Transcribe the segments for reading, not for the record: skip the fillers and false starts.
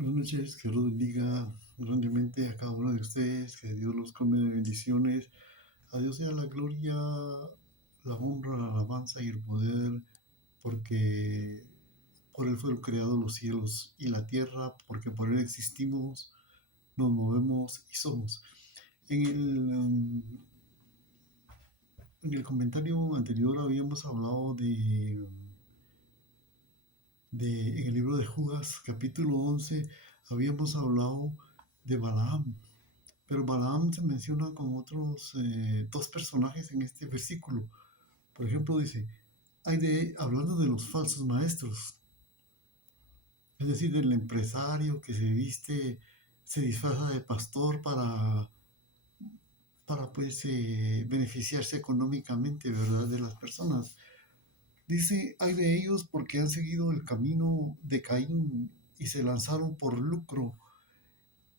Buenas noches, que Dios bendiga grandemente a cada uno de ustedes, que Dios los colme de bendiciones. A Dios sea la gloria, la honra, la alabanza y el poder, porque por Él fueron creados los cielos y la tierra, porque por Él existimos, nos movemos y somos. En el, um, en el comentario anterior habíamos hablado en el libro de Judas, capítulo 11, habíamos hablado de Balaam. Pero Balaam se menciona con otros dos personajes en este versículo. Por ejemplo, dice, hablando de los falsos maestros, es decir, del empresario que se disfraza de pastor para pues beneficiarse económicamente, ¿verdad?, de las personas. Dice, hay de ellos porque han seguido el camino de Caín y se lanzaron por lucro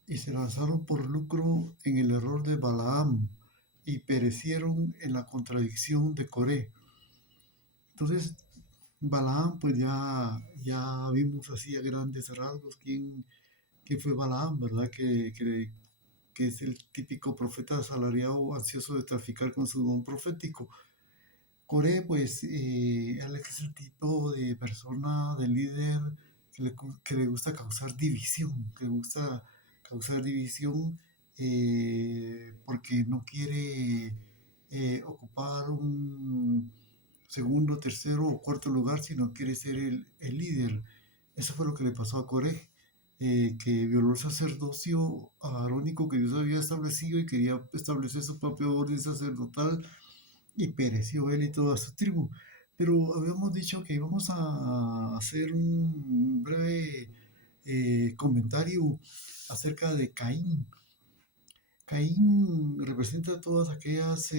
en el error de Balaam y perecieron en la contradicción de Coré. Entonces, Balaam, pues ya vimos así a grandes rasgos quién fue Balaam, ¿verdad? Que es el típico profeta asalariado ansioso de traficar con su don profético. Coré, pues, él es el tipo de persona, de líder que le gusta causar división, porque no quiere ocupar un segundo, tercero o cuarto lugar, sino quiere ser el líder. Eso fue lo que le pasó a Coré, que violó el sacerdocio arónico que Dios había establecido y quería establecer su propio orden sacerdotal y pereció él y toda su tribu. Pero habíamos dicho que íbamos a hacer un breve comentario acerca de Caín. Caín representa todas aquellas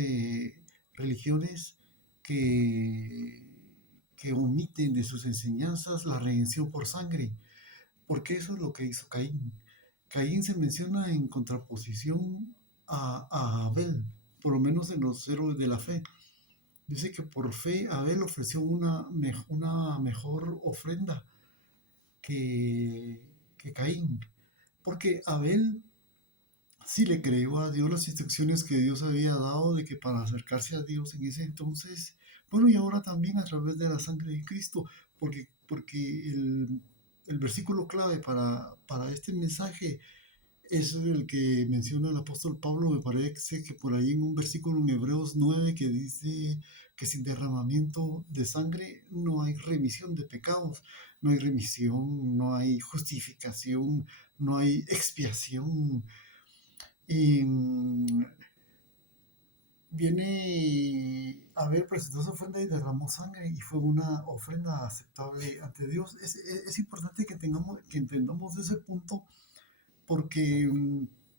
religiones que, que omiten de sus enseñanzas la redención por sangre, porque eso es lo que hizo Caín. Caín se menciona en contraposición a Abel, por lo menos en los héroes de la fe. Dice que por fe Abel ofreció una mejor ofrenda que, que Caín, porque Abel sí le creyó a Dios las instrucciones que Dios había dado de que para acercarse a Dios en ese entonces, bueno, y ahora también a través de la sangre de Cristo, porque el versículo clave para este mensaje es el que menciona el apóstol Pablo, me parece que por ahí en un versículo en Hebreos 9 que dice que sin derramamiento de sangre no hay remisión de pecados, no hay remisión, no hay justificación, no hay expiación. Y viene a ver, presentó su ofrenda y derramó sangre y fue una ofrenda aceptable ante Dios. Es importante que entendamos ese punto porque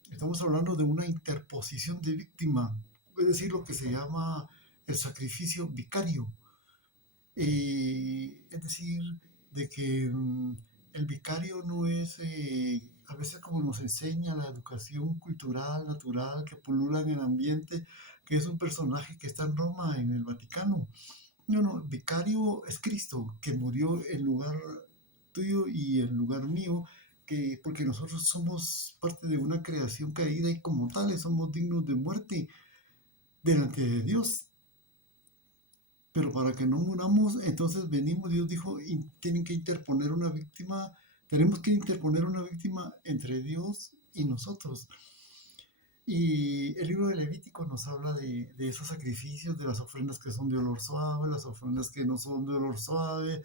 estamos hablando de una interposición de víctima, es decir, lo que se llama el sacrificio vicario. Es decir, de que el vicario no es, a veces como nos enseña la educación cultural, natural, que pulula en el ambiente, que es un personaje que está en Roma, en el Vaticano. No, no, vicario es Cristo, que murió en lugar tuyo y en lugar mío, porque nosotros somos parte de una creación caída y como tales somos dignos de muerte delante de Dios. Pero para que no muramos, entonces venimos, Dios dijo, y tienen que interponer una víctima, tenemos que interponer una víctima entre Dios y nosotros. Y el libro de Levítico nos habla de esos sacrificios, de las ofrendas que son de olor suave, las ofrendas que no son de olor suave,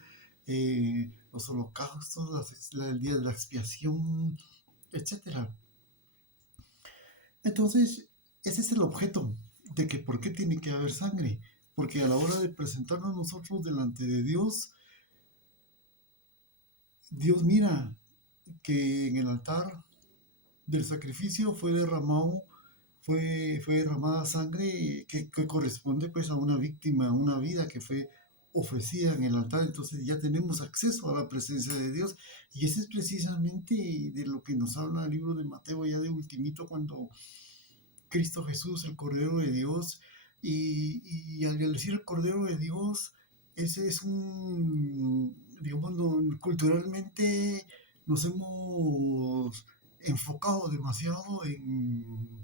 los holocaustos, el día de la expiación, etcétera. Entonces, ese es el objeto de que por qué tiene que haber sangre. Porque a la hora de presentarnos nosotros delante de Dios, Dios mira que en el altar del sacrificio fue derramada sangre que corresponde pues a una víctima, a una vida que fue ofrecida en el altar. Entonces ya tenemos acceso a la presencia de Dios. Y ese es precisamente de lo que nos habla el libro de Mateo ya de ultimito, cuando Cristo Jesús, el Cordero de Dios, y al decir el Cordero de Dios, ese es un, digamos, culturalmente nos hemos enfocado demasiado en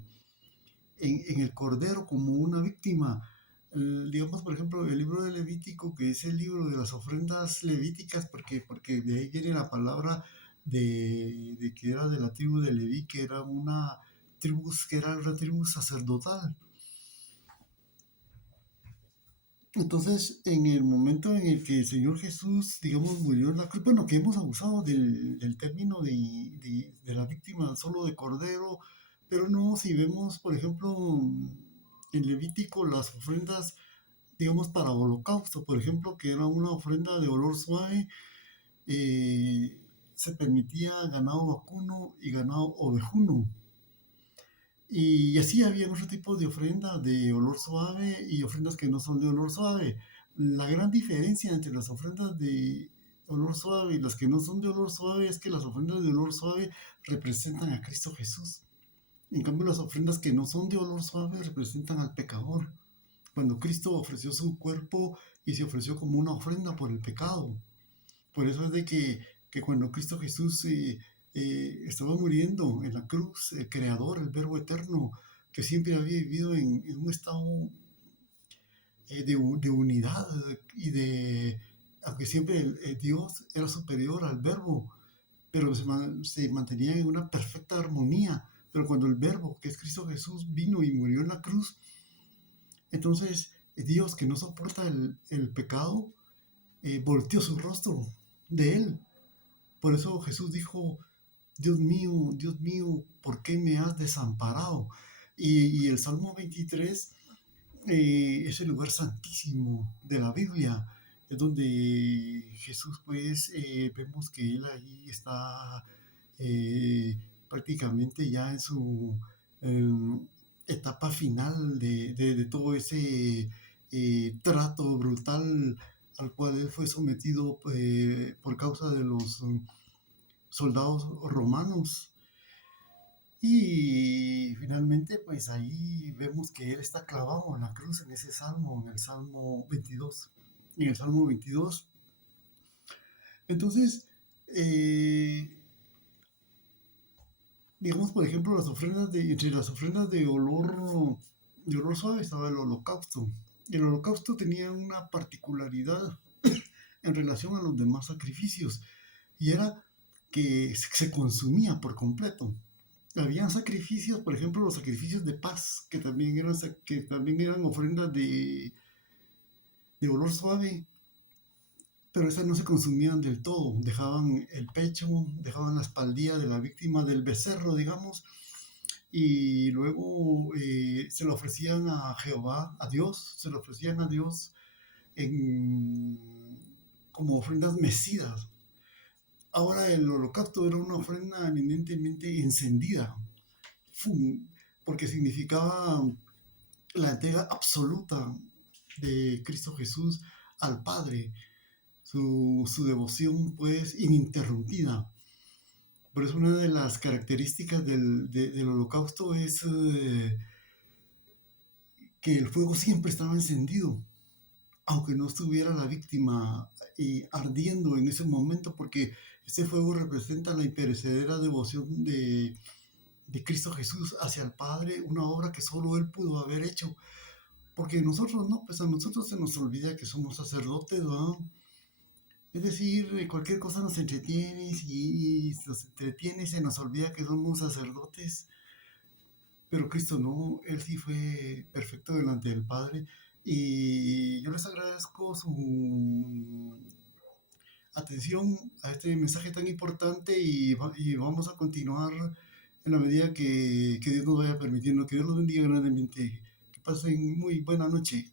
el Cordero como una víctima. Digamos, por ejemplo, el libro de Levítico, que es el libro de las ofrendas levíticas, porque de ahí viene la palabra de que era de la tribu de Leví, que era una tribu sacerdotal. Entonces, en el momento en el que el Señor Jesús, digamos, murió en la cruz, bueno, que hemos abusado del término de la víctima solo de cordero, pero no, si vemos, por ejemplo, en Levítico las ofrendas, digamos, para holocausto, por ejemplo, que era una ofrenda de olor suave, eh, se permitía ganado vacuno y ganado ovejuno. Y así había otro tipo de ofrenda de olor suave y ofrendas que no son de olor suave. La gran diferencia entre las ofrendas de olor suave y las que no son de olor suave es que las ofrendas de olor suave representan a Cristo Jesús. En cambio, las ofrendas que no son de olor suave representan al pecador. Cuando Cristo ofreció su cuerpo y se ofreció como una ofrenda por el pecado. Por eso es de que cuando Cristo Jesús estaba muriendo en la cruz, el Creador, el Verbo eterno, que siempre había vivido en un estado de unidad y aunque siempre Dios era superior al Verbo, pero se mantenía en una perfecta armonía. Pero cuando el Verbo, que es Cristo Jesús, vino y murió en la cruz, entonces Dios, que no soporta el pecado, volteó su rostro de él. Por eso Jesús dijo, Dios mío, ¿por qué me has desamparado? Y el Salmo 23 es el lugar santísimo de la Biblia, es donde Jesús, pues, vemos que él ahí está prácticamente ya en su eh, etapa final de todo ese trato brutal al cual él fue sometido por causa de los soldados romanos. Y finalmente, pues ahí vemos que él está clavado en la cruz en ese salmo, en el Salmo 22. En el Salmo 22. Entonces, eh, digamos, por ejemplo, entre las ofrendas de olor suave estaba el holocausto. El holocausto tenía una particularidad en relación a los demás sacrificios y era que se consumía por completo. Habían sacrificios, por ejemplo, los sacrificios de paz, que también eran ofrendas de olor suave, pero esas no se consumían del todo. Dejaban el pecho, dejaban la espaldilla de la víctima del becerro, digamos, y luego se lo ofrecían a Jehová, a Dios, se lo ofrecían a Dios en, como ofrendas mecidas. Ahora el holocausto era una ofrenda eminentemente encendida, ¡fum!, porque significaba la entrega absoluta de Cristo Jesús al Padre, su devoción pues ininterrumpida. Por eso una de las características del holocausto es que el fuego siempre estaba encendido, aunque no estuviera la víctima ardiendo en ese momento, porque ese fuego representa la imperecedera devoción de Cristo Jesús hacia el Padre, una obra que solo Él pudo haber hecho. Porque nosotros no, pues a nosotros se nos olvida que somos sacerdotes, ¿no? Es decir, cualquier cosa nos entretiene y nos entretiene y se nos olvida que somos sacerdotes. Pero Cristo no, Él sí fue perfecto delante del Padre. Y yo les agradezco su atención a este mensaje tan importante y vamos a continuar en la medida que Dios nos vaya permitiendo. Que Dios los bendiga grandemente. Que pasen muy buena noche.